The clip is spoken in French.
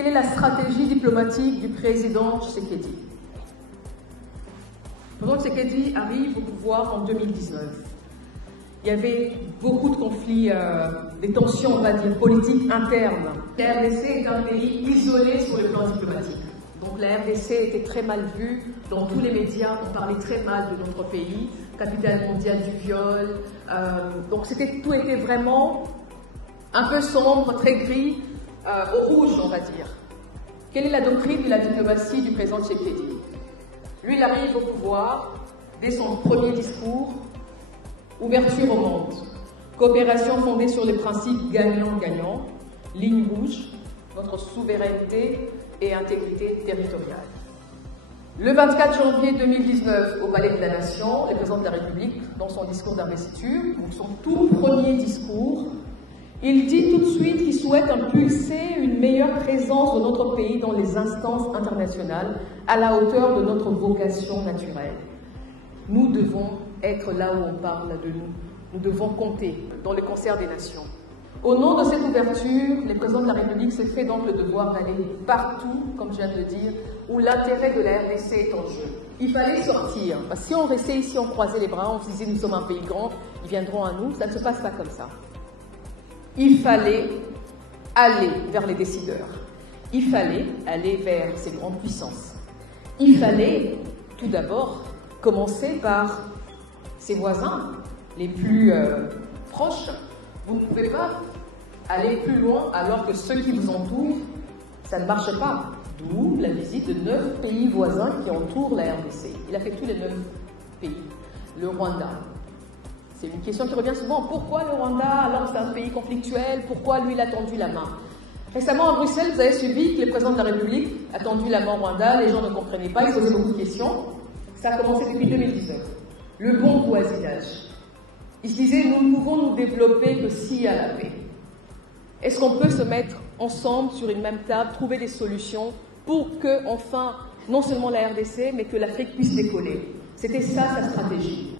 Quelle est la stratégie diplomatique du président Tshisekedi? Le président Tshisekedi arrive au pouvoir en 2019. Il y avait beaucoup de conflits, des tensions, on va dire, politiques internes. La RDC est un pays isolé sur le plan diplomatique. Donc la RDC était très mal vue dans tous les médias, on parlait très mal de notre pays, capitale mondiale du viol. Donc tout était vraiment un peu sombre, très gris, au rouge, on va dire. Quelle est la doctrine de la diplomatie du président Tshisekedi? Lui, il arrive au pouvoir dès son premier discours. Ouverture au monde, coopération fondée sur les principes gagnant-gagnant, ligne rouge, notre souveraineté et intégrité territoriale. Le 24 janvier 2019, au Palais de la Nation, le président de la République, dans son discours d'investiture, donc son tout premier discours, il dit tout de suite qu'il souhaite impulser une meilleure présence de notre pays dans les instances internationales à la hauteur de notre vocation naturelle. Nous devons être là où on parle de nous. Nous devons compter dans le concert des nations. Au nom de cette ouverture, le président de la République s'est fait donc le devoir d'aller partout, comme je viens de le dire, où l'intérêt de la RDC est en jeu. Il fallait sortir. Parce que si on restait ici, on croisait les bras, on se disait nous sommes un pays grand, ils viendront à nous, ça ne se passe pas comme ça. Il fallait aller vers les décideurs. Il fallait aller vers ces grandes puissances. Il fallait tout d'abord commencer par ses voisins les plus proches. Vous ne pouvez pas aller plus loin alors que ceux qui vous entourent, ça ne marche pas. D'où la visite de 9 pays voisins qui entourent la RDC. Il a fait tous les 9 pays. Le Rwanda. C'est une question qui revient souvent. Pourquoi le Rwanda alors que c'est un pays conflictuel? Pourquoi lui il a tendu la main? Récemment à Bruxelles, vous avez suivi que le président de la République a tendu la main au Rwanda. Les gens ne comprenaient pas, ils posaient beaucoup de questions. Ça a commencé depuis 2019. Le bon voisinage. Il se disait, nous ne pouvons nous développer que s'il y a la paix. Est-ce qu'on peut se mettre ensemble sur une même table, trouver des solutions pour que, enfin, non seulement la RDC, mais que l'Afrique puisse décoller? C'était ça sa stratégie.